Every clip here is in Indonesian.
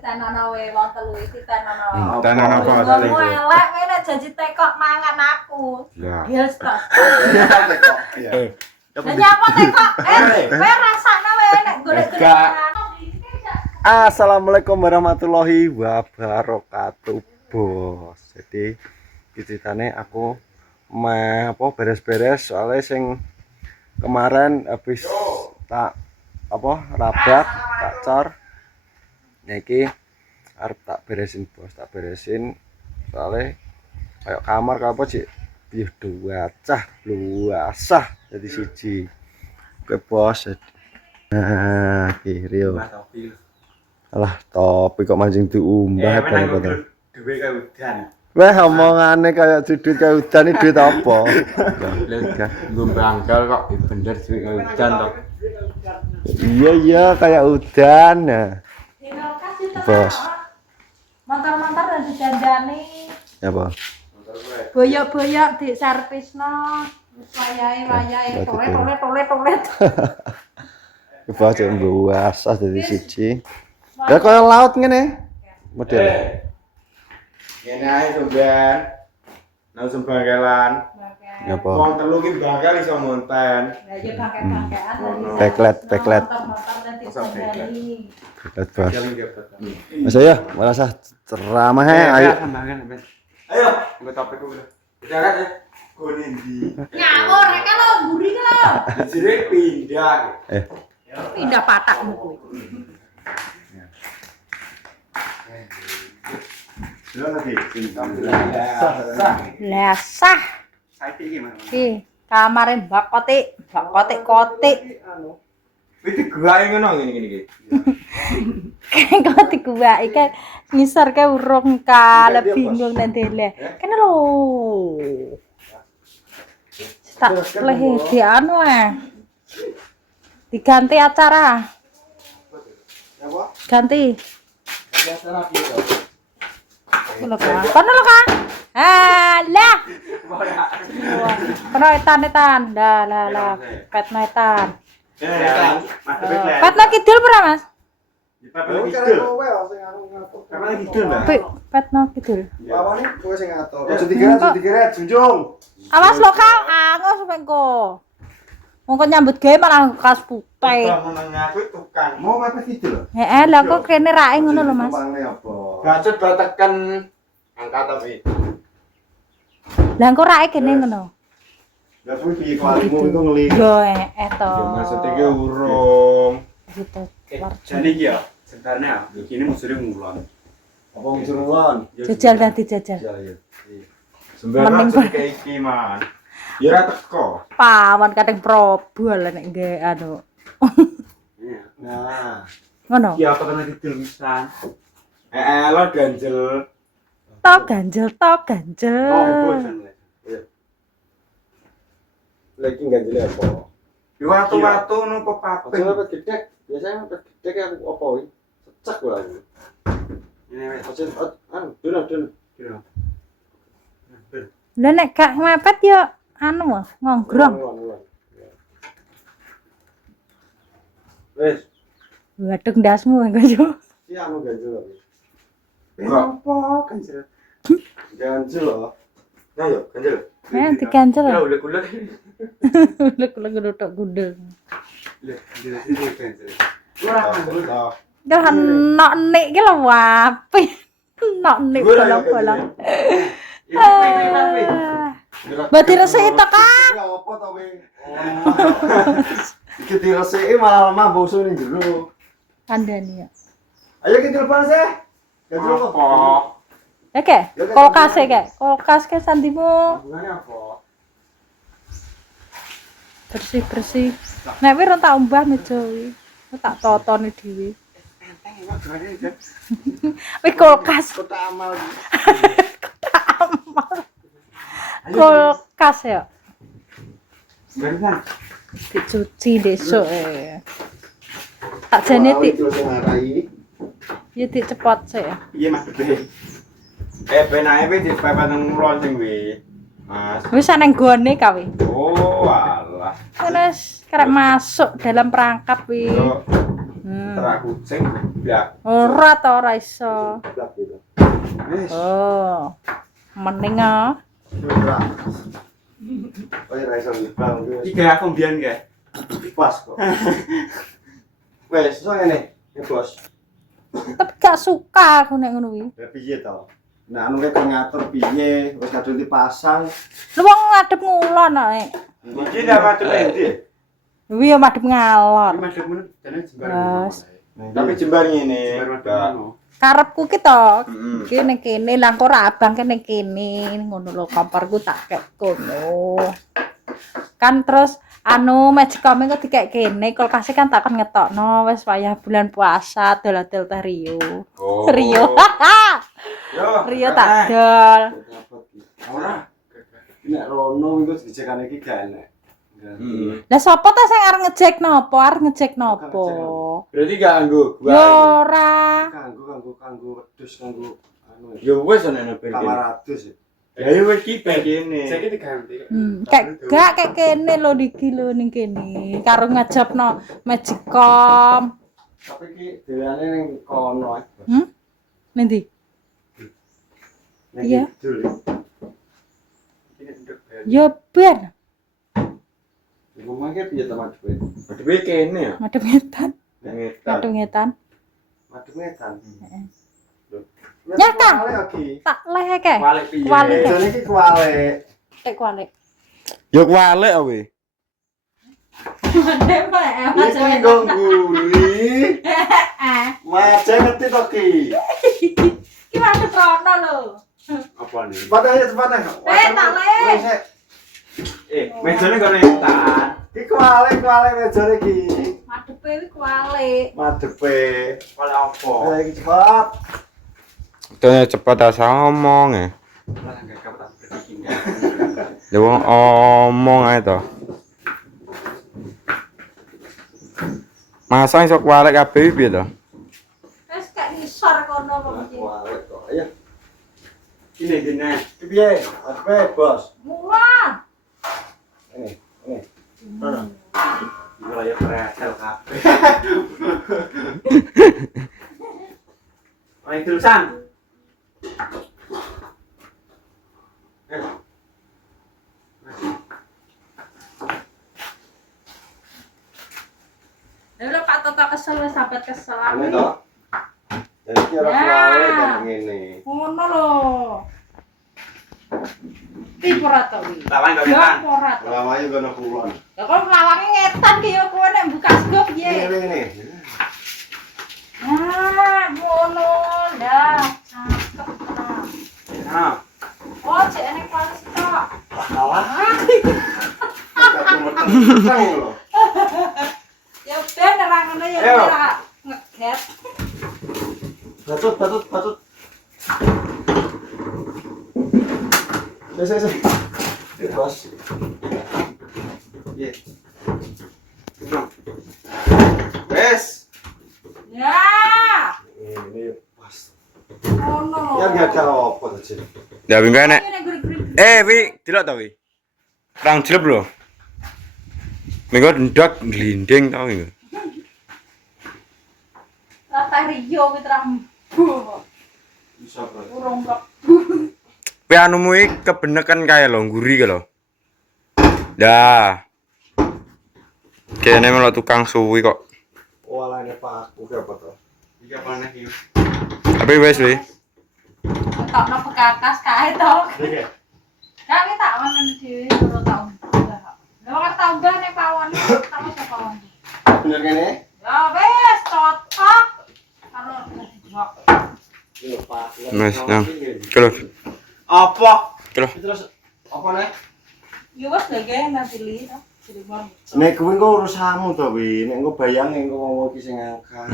ditenono wae wong telu iki ditenono. Tenan apa? Kamu elek ngene janji tekok mangan aku. Ya. Yes to. Tekok. Iya. Janji apa tekok? Kowe rasane wae nek golek-golek. Assalamualaikum warahmatullahi wabarakatuh, Bos. Jadi ceritane aku beres-beres soalnya sing kemarin habis tak rabak, tak cor. Niki arep tak beresin, Bos, tak beresin soalnya kayak kamar apa sih? Luasah jadi siji. Oke, Bos. Nah, Rio. Alah, topik kok mancing diumbah apa-apa. Duwe kayak udan. Wah, omongane kayak duit kayak udan iki duit apa? Nggo banggal kok bener duwe kayak udan to. Iya kayak udan. Nah. Bos. Motor-motor dan dijandani. Ya, Bos. Boyok-boyok di servisno. Wayahe tolet. Bos yang luas dari siji. Ya kayak laut ngene. Model. Ngene ae Sumban. Nang Sumbangkelan. Ya, Bos. Wong telu ki bakal iso monten. Lah ya bangke-bangkean. Backlight. Motor-motor dan dijandani. Backlight, Bos. Jalan gebet. Mas ayo, merasa ceramah ayo. Ayo, nggo topik udah. Udah kan ya? Gone ndi? Ngawur kan lo mburi kan lo. Jere pindah. Pindah patakmu kuwi. Lha lagi Lesah. Saiki iki Mas. Ki, kamare Mbak Kotik. Iki gawe ngono ngene iki. Kok dikuwaki kan ngisor ke urung kale bingung nang dele. Kene lho. Tak lehe di anu diganti acara. Ganti. Kono lho Kang. Lah. Kono etan. Lah. Petno etan. Petno kidul pura Mas? Petno kidul. Pawane kowe sing ngatur. Aja dikira junjung. Awas lho Kang, angus pengko. Mongko nyambut gawe malah kas putih. Menengah kuwi tukang. Mau mepet kidul. Heeh, lha kok kene rae ngono lho Mas. Bacot batekan angka tapi. Lah kok rae kene ngono. Lah kuwi piye kualimu itu ngeli. Yo to. Ya maksud iki urung. Gitu. Jadi iki ya, sebenarnya begini musuhnya ngulon. Apa ngisor ngulon? Jajal nanti jajal. Iya. Sembarang kayak iki man. Ya ora teko. Pawon kadang probol nek nggih anu. Nah, Ngono. Iki apa kena kidul pisan. Lo ganjel. Tok ganjel. Oh, bosan. lagi ganjel apa? Yo watu-watu no Aja pepaping. lepet gedek. Biasanya lepet gedek yang apa iki? Secek lho. Ini wes. Aja dun. Kira. Lah nek gak mepet yo anu ngonggrong. Wes, Waduh ndasmu engko yo. iki anu ganjel lho. Apa ganjel? Ganjel lho. Nah yo ganjel. Diganjel. Ya ulek-ulek. Ulek-ulek nutuk gundul. Ora ganjel to. Dah nok nik ki lho apik. Nok nik bolong-bolong. Mbak diresiki to, Kak? Ya apa to we? Iki diresiki malah lemah boso ning jero. Kandhani ya. Ayo kita telepon sih. Ganjel apa? Oke, kulkas ke sandimu. Hubungannya apa? Bersih. Nek wis tak umbah meja iki. Tak totone dhewe. Wis kulkas. Kota amal. Kulkas ya. Sebenarnya Dicuci besok Tak jane Wow, itu sing ngarai. ya dicepot sih ya. iya Mas Gede. Ben ae wis dipepet nang ngulon sing kuwi. Mas. Wis nang gone kawe. Oh, alah. Wis karek masuk dalam perangkap wi. Yo, Terak kucing blak. Ora to ora iso. Blak gitu. Wis. Oh. Mending ah. Oh ya iso bang wis. Tiga aku mbiyen kae. Pas kok. Wes, so ngene, ya bos. Tapi gak suka aku nek ngono kuwi. Ya piye to? Nah, anu kek ngatur piye, wis kadung dipasang. Lu wong ngadep ngulon ae. Iki dah macam endi? Kuwi ya madhep ngalor. Madhep ngono jane jembar. Yes. Tapi jembar ngene. Kak. Karepku ki to, Mm-mm. iki ning kene lah kok ora abang ning kene ngono lho komporku tak kek kono. Kan terus anu magicome kok dikek kene kulkase kan tak kon ngetokno wis wayah bulan puasa dol-dol teh Rio. Oh. Rio. Yo. Rio tak dol. Ora. Nek rono iku dijekane iki gak enak. Lah sapa ta sing arep ngejek nopo? Arep ngejek nopo? Berarti gak ganggu gua. Yo ora. Kanggo wedhus kanggo anu. Yo wis ana nang Kamar adus. Ya yo wis iki kene. Saiki diganti. Kayak kene lho iki lho ning kene karo ngajapno magicom. Tapi iki delane ning kono. Nanti. Iya. Yo ben. Iku mangke piye ta madhepe? Aduh kene ya. Madhep ngetan. Ngetan. Madhep ngetan. Madhep ngetan. Nyaka. Iki. Tak leh ke. Balik piye? Walik. Jane iki kuwale. Tek walik. Yo kuwalik awe. Iki nggo nguli. Mace ngerti to ki. Ki madhep rono lho. Apa nih? Cepet aja cepet aja. Tak leh. Mejane kok ngetan. Iki kuwale mejane iki. Madhepe kuwi walik. Madhepe. Kuwalik apa? Ayo iki cepet. Tanya cepat asa ngomong ya. Lah enggak tak berbikin. Ya wong omong ae to. Masa iso kuwalik kabeh piye to? Wis gak ngisor kono kok iki. Kuwale kok. Ayo. Ini gini. Iki piye? Madhepe, Bos. Murah. Ini. Mana? Iku ya presel kabeh. Ayo tulisan. Lha Pak Toto kesel wis sampe kesel Ini aku. to. Jadi iki ora kuwale kan ngene. Ngono lho. Piye ora to iki? Lawan kok Ya ngetan. ora to. Lawayu kono kulon. Ya kok lawange ngetan ki ya kowe nek buka sego piye? Ini. Ah, ngono lah. Cakep ta. Nah, Oh, cek enek kualis tok. Salah. Kang lho. Ya ben ora ngono ya Ayo. ora ngeget. Batut. Sik. Bos. Iya. Wes. Ya. Ini pas. Ngono lho. Ya enggak ada apa to, Cik. Ya bingkai nek. Ini gurih-gurih. Wi, delok to wi. Rang jeleb lho. Minggu ndak glinding tau iki. Rata Rio kuwi trambu. Bisa, Bro. Urung kok. Kowe anumu iki kebenekan kae lho, nguri ke lho. Dah. Kene melo tukang suwi kok. Walah ini Pak aku apa to? iki apa nih iki? Tapi wes wi. Tokno bekakas kae to. Iki. Kami tak ono dhewe ora tau. Lah ora tau mbah nek pawon tak iso pawon. Bener kene? Ya wis cocok. Karo dijok. Iya, Pak. Wes, nang. Kelo. Apa? Kelo. Terus apa nih? Ya wis lagi nanti li to. Jadi mau. Nek kuwi kok urusanmu to, Wi. Nek engko bayang engko ngomong iki sing angkat.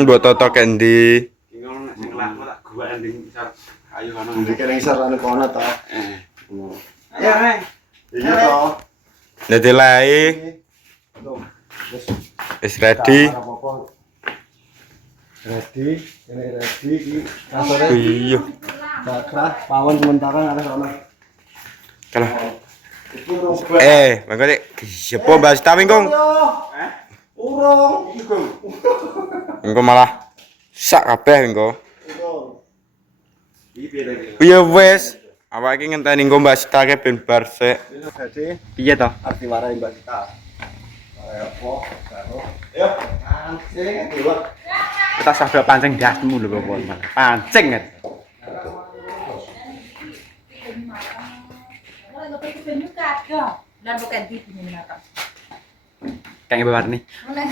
Mbok toto kendi. Iki ngono nek sing lakmu tak gua ending isar. Ayo kono. Ndi kene isar anu kono to. Ayo nih. Iya to. Dadi lae Tuh. Wis. wis ready. Apa-apa. Ready, ini ready iki. Kasore Iya. bakrah pawon sementara ngarep ono. Kelo. Iki urung Mangko nek siapa bahas ta mingkung? Urung iku. Engko malah sak kabeh engko. Urung. Iki piye lagi? Ya wis, awak iki ngenteni engko Mbak Sita ke ben bar sik. Jadi Piye to? arti marahin Mbak Sita. Apa? Karo. Yo, anjing delok. Kita sabda pancing dasmu lho kok malah. Pancing kan. Dan bukan di makan. Kayak babar nih. Mana?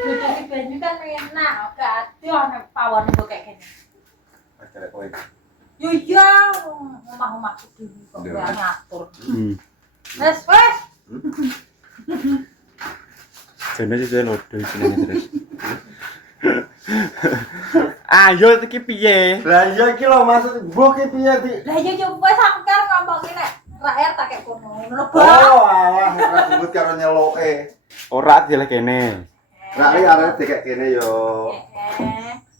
Jadi banyu kan enak, kadang ana pawon mbok kayak gini. Acara kowe. Yo iya, omah-omah dulu kok ora ngatur. Wes, wes. Jane sih lodo jenenge terus. Ayo iki piye? Lah iya iki lho maksud mbok iki piye di? Lah yo yo wes angker ngomong iki nek rakyat tak kayak kono. Ngono Oh, alah ora sebut karo nyeloke. Ora dilek kene. Lah iki arep dikek kene yo.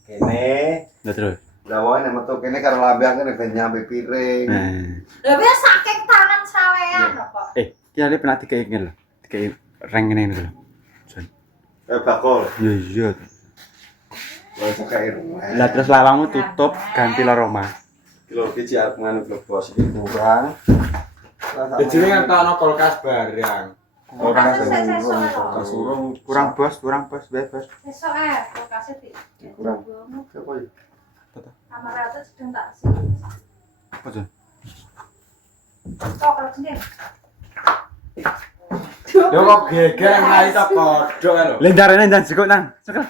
Kene. Lah terus. Lah wae nek metu kene karo lambean kene ben nyampe piring. Lah wis saking tangan sawean kok. Ki ale pernah dikei ngene lho. Dikei reng ngene lho. Jon. Bakul. Iya. Wes kae rumah. Lah terus lawangmu tutup ganti loro omah. Kilo iki arep nganu bos iki kurang. Jadi ngentokno kulkas barang. Kulkas Kasurung Kurang bos, bebas. Besok kulkasnya di. kurang. Apa iki? Kamar atas sedang tak sih. Apa Jon? Kok kalau sendiri. Yo kok geger mari to kodhok lho. Lendarane ndan sikuk nang. Sekel.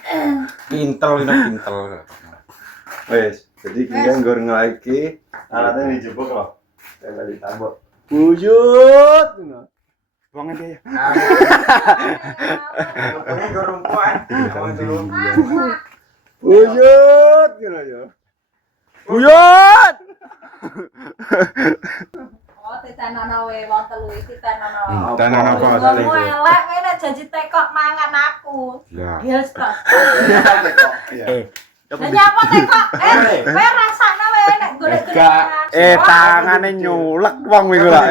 Pintel ini pintel. Wes, jadi kalian goreng lagi alatnya dijebok loh. Saya ditambah. Buyut. Buangin dia. Ini goreng kuat. Buyut gitu ya. Buyut. Oh, titanono we wong telu iki titanono. Tenan apa Wong elek ngene janji tekok mangan aku. Lah. Yes to. Iya. Lah nyapa tekok? Kowe rasane we nek golek-golek. Tangane nyulek wong iku lho.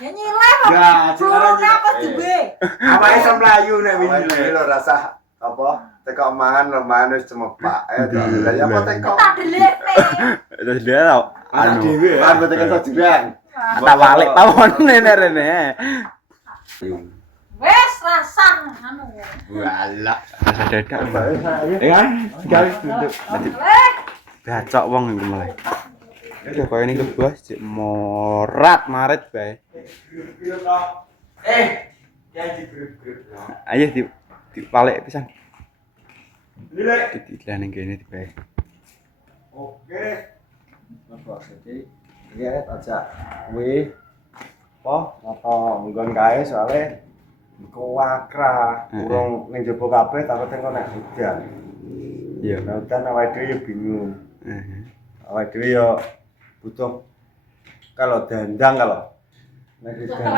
Ya nyileh kok. Lah, Blurune apa duwe? Apa iso mlayu nek Ini wingi. lo rasa apa? Tekok mangan leman wis cemepak. Lah ya apa tekok? Tak delikne. Terus dia tau Anak anu. dhewe. Kan gue tekok sajuran. Tak balik pawone rene. Wes rasang anu. Walah. Rasa dadak. Kan sekali duduk. Bacok wong iku mulai. Ya koyo ning bos cek morat marit bae. Ya di grup-grup. Ayo dibalik pisan. Nilai. Dilan ning kene dibae. Oke. Apa jadi ya aja we apa nggon kae soalnya kuwakra urung ning jaba kabeh takut engko nek hujan. Iya. Nah, udan awake dhewe yo bingung. Heeh. Awake dhewe yo butuh kalau dandang kalau nek dandang.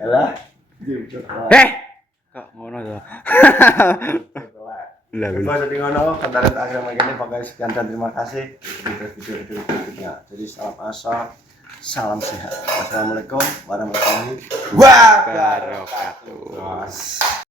Alah. Kok ngono to? Lah, jadi ngono, kandaran akhir begini pakai sekian dan terima kasih. Video berikutnya. Jadi salam asa, salam sehat. Wassalamualaikum warahmatullahi Wabarakatuh. wabarakatuh.